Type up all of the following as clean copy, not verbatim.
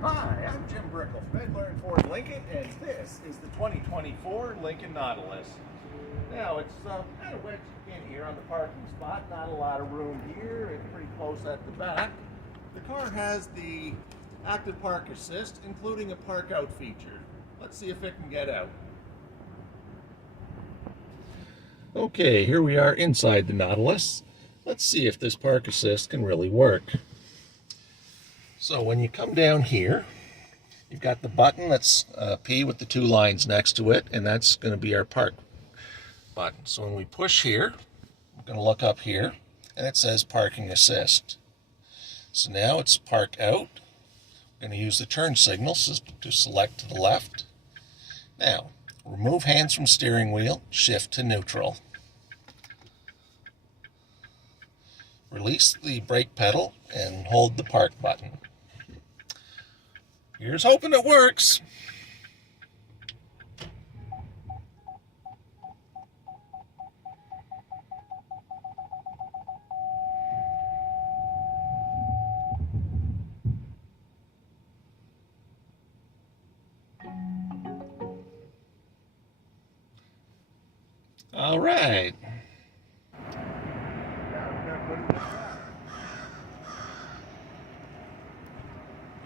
Hi, I'm Jim Brickell from Edler and Ford Lincoln, and this is the 2024 Lincoln Nautilus. Now, it's kind of wedged in here on the parking spot. Not a lot of room here. It's pretty close at the back. The car has the active park assist, including a park out feature. Let's see if it can get out. Okay, here we are inside the Nautilus. Let's see if this park assist can really work. So when you come down here, you've got the button that's P with the two lines next to it, and that's going to be our park button. So when we push here, we're going to look up here, and it says parking assist. So now it's park out. We're going to use the turn signals to select to the left. Now, remove hands from steering wheel, shift to neutral. Release the brake pedal and hold the park button. Here's hoping it works. All right.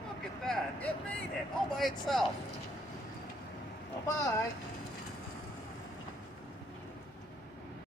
Look at that. It made it all by itself. Bye-bye.